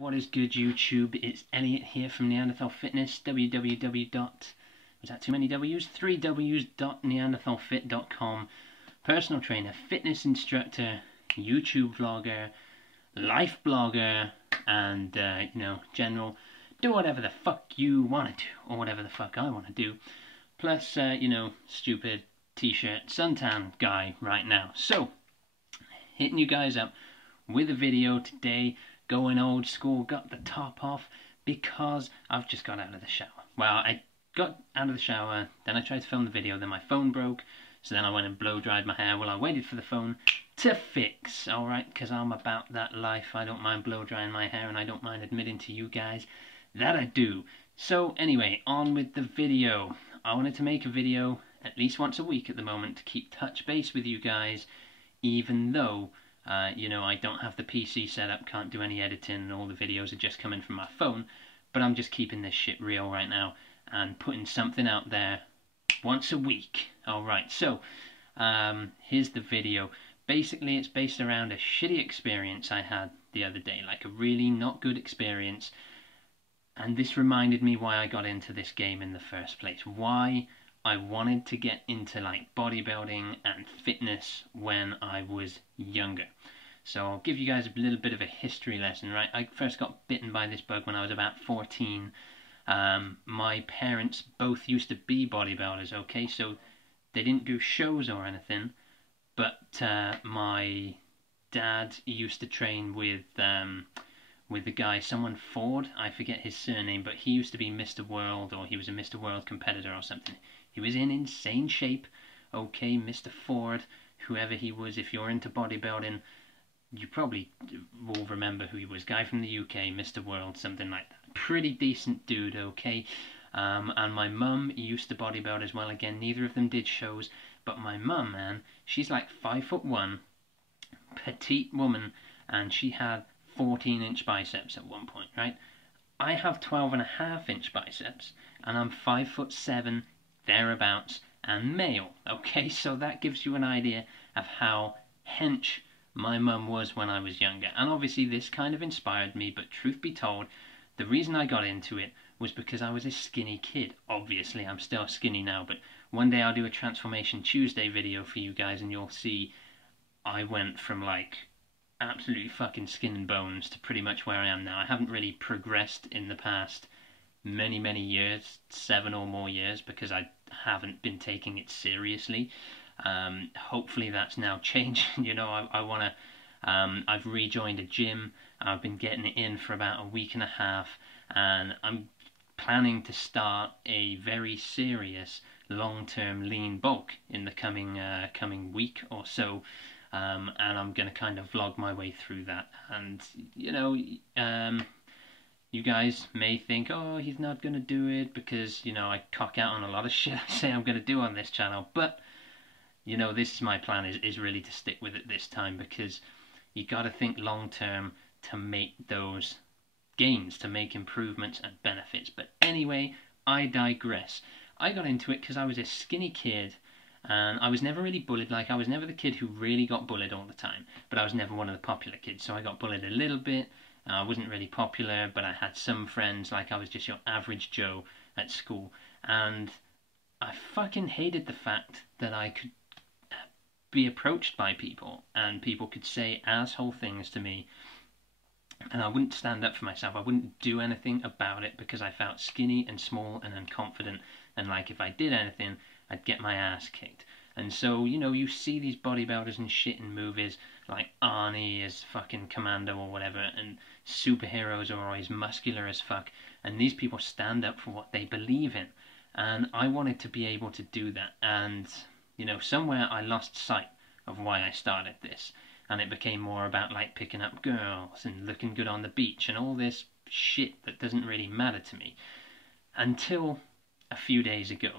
What is good, YouTube? It's Elliot here from Neanderthal Fitness, was that too many W's? 3Ws.neanderthalfit.com. Personal trainer, fitness instructor, YouTube vlogger, life blogger, and, general, do whatever the fuck you want to do, or whatever the fuck I want to do. Plus, stupid t-shirt suntan guy right now. So, hitting you guys up with a video today, going old school, got the top off because I've just got out of the shower. Well, I got out of the shower, then I tried to film the video, then my phone broke, so then I went and blow dried my hair. Well, I waited for the phone to fix, alright, because I'm about that life. I don't mind blow drying my hair, and I don't mind admitting to you guys that I do. So anyway, on with the video. I wanted to make a video at least once a week at the moment to keep touch base with you guys, even though I don't have the PC set up, can't do any editing, and all the videos are just coming from my phone, but I'm just keeping this shit real right now and putting something out there once a week. Alright, so here's the video. Basically, it's based around a shitty experience I had the other day, like a really not good experience, and this reminded me why I got into this game in the first place, why I wanted to get into like bodybuilding and fitness when I was younger. So I'll give you guys a little bit of a history lesson, right? I first got bitten by this bug when I was about 14. My parents both used to be bodybuilders, okay? So they didn't do shows or anything, but my dad used to train with the guy, someone Ford, I forget his surname, but he used to be Mr. World, or he was a Mr. World competitor or something. He was in insane shape, okay, Mr. Ford, whoever he was. If you're into bodybuilding, you probably will remember who he was. Guy from the UK, Mr. World, something like that. Pretty decent dude, okay. And my mum used to bodybuild as well. Again, neither of them did shows, but my mum, man, she's like 5'1", petite woman, and she had 14-inch biceps at one point, right? I have 12.5-inch biceps, and I'm 5'7", thereabouts, and male, okay? So that gives you an idea of how hench my mum was when I was younger. And obviously this kind of inspired me, but truth be told, the reason I got into it was because I was a skinny kid. Obviously, I'm still skinny now, but one day I'll do a Transformation Tuesday video for you guys, and you'll see I went from like absolutely fucking skin and bones to pretty much where I am now. I haven't really progressed in the past many years, 7 or more years, because I haven't been taking it seriously. Hopefully that's now changing. I want to, I've rejoined a gym. I've been getting it in for about a week and a half, and I'm planning to start a very serious long-term lean bulk in the coming week or so. And I'm going to kind of vlog my way through that. And, you guys may think, oh, he's not going to do it because, I cock out on a lot of shit I say I'm going to do on this channel. But, this is my plan, is really to stick with it this time, because you got to think long-term to make those gains, to make improvements and benefits. But anyway, I digress. I got into it because I was a skinny kid, and I was never really bullied. Like, I was never the kid who really got bullied all the time, but I was never one of the popular kids, so I got bullied a little bit. I wasn't really popular, but I had some friends. Like, I was just your average Joe at school, and I fucking hated the fact that I could be approached by people, and people could say asshole things to me, and I wouldn't stand up for myself. I wouldn't do anything about it because I felt skinny and small and unconfident, and like, if I did anything, I'd get my ass kicked. And so, you see these bodybuilders and shit in movies, like Arnie as fucking Commando or whatever, and superheroes are always muscular as fuck, and these people stand up for what they believe in. And I wanted to be able to do that, and, somewhere I lost sight of why I started this, and it became more about, like, picking up girls and looking good on the beach and all this shit that doesn't really matter to me. Until a few days ago,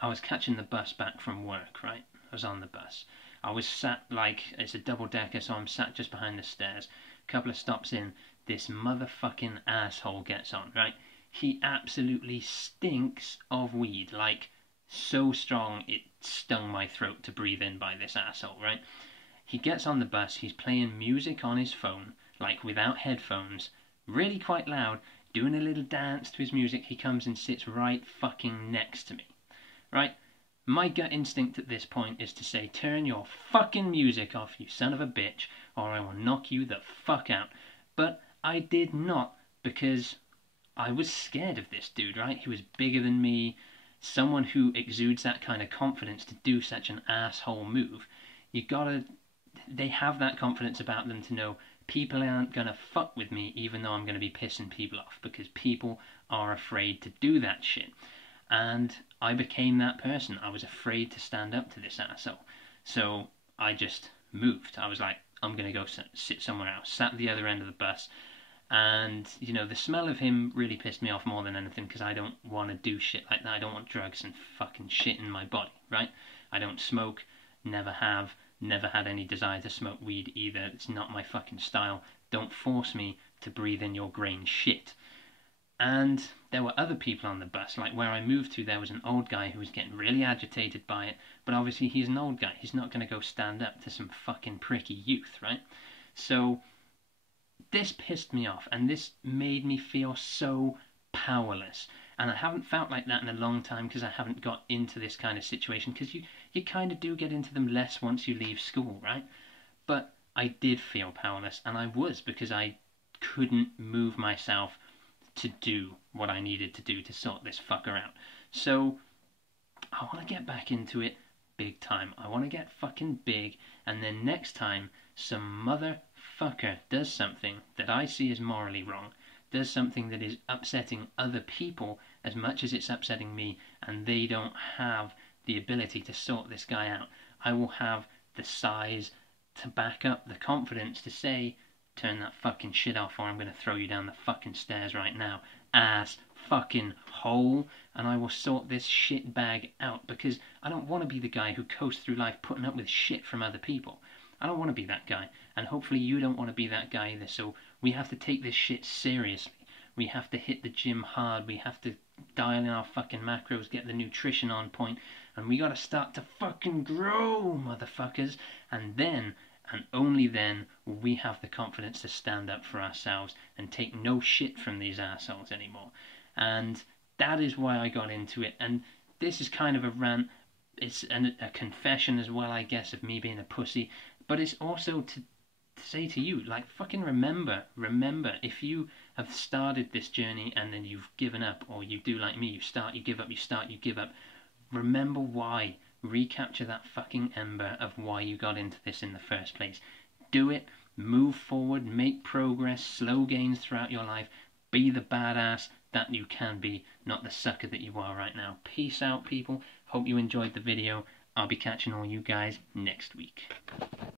I was catching the bus back from work, right? I was on the bus. I was sat, like, it's a double-decker, so I'm sat just behind the stairs. A couple of stops in, this motherfucking asshole gets on, right? He absolutely stinks of weed, like, so strong it stung my throat to breathe in by this asshole, right? He gets on the bus, he's playing music on his phone, like without headphones, really quite loud, doing a little dance to his music. He comes and sits right fucking next to me, right? My gut instinct at this point is to say, turn your fucking music off, you son of a bitch, or I will knock you the fuck out. But I did not, because I was scared of this dude, right? He was bigger than me. Someone who exudes that kind of confidence to do such an asshole move, they have that confidence about them to know people aren't gonna fuck with me even though I'm gonna be pissing people off, because people are afraid to do that shit. And I became that person. I was afraid to stand up to this asshole. So I just moved. I was like, I'm gonna go sit somewhere else. Sat at the other end of the bus. And, you know, the smell of him really pissed me off more than anything, because I don't want to do shit like that. I don't want drugs and fucking shit in my body, right? I don't smoke, never have, never had any desire to smoke weed either. It's not my fucking style. Don't force me to breathe in your grain shit. And there were other people on the bus, like where I moved to, there was an old guy who was getting really agitated by it, but obviously he's an old guy. He's not going to go stand up to some fucking pricky youth, right? So this pissed me off, and this made me feel so powerless. And I haven't felt like that in a long time, because I haven't got into this kind of situation, because you kind of do get into them less once you leave school, right? But I did feel powerless, and I was, because I couldn't move myself to do what I needed to do to sort this fucker out. So I want to get back into it big time. I want to get fucking big, and then next time some motherfucker does something that I see as morally wrong, does something that is upsetting other people as much as it's upsetting me, and they don't have the ability to sort this guy out, I will have the size to back up the confidence to say, turn that fucking shit off, or I'm going to throw you down the fucking stairs right now, ass fucking hole, and I will sort this shit bag out, because I don't want to be the guy who coasts through life putting up with shit from other people. I don't want to be that guy, and hopefully you don't want to be that guy either. So we have to take this shit seriously. We have to hit the gym hard. We have to dial in our fucking macros, get the nutrition on point, and we gotta start to fucking grow, motherfuckers. And then, and only then, will we have the confidence to stand up for ourselves and take no shit from these assholes anymore. And that is why I got into it. And this is kind of a rant. It's a confession as well, I guess, of me being a pussy. But it's also to say to you, like, fucking remember, if you have started this journey and then you've given up, or you do like me, you start, you give up, you start, you give up, remember why. Recapture that fucking ember of why you got into this in the first place. Do it, move forward, make progress, slow gains throughout your life, be the badass that you can be, not the sucker that you are right now. Peace out, people. Hope you enjoyed the video. I'll be catching all you guys next week.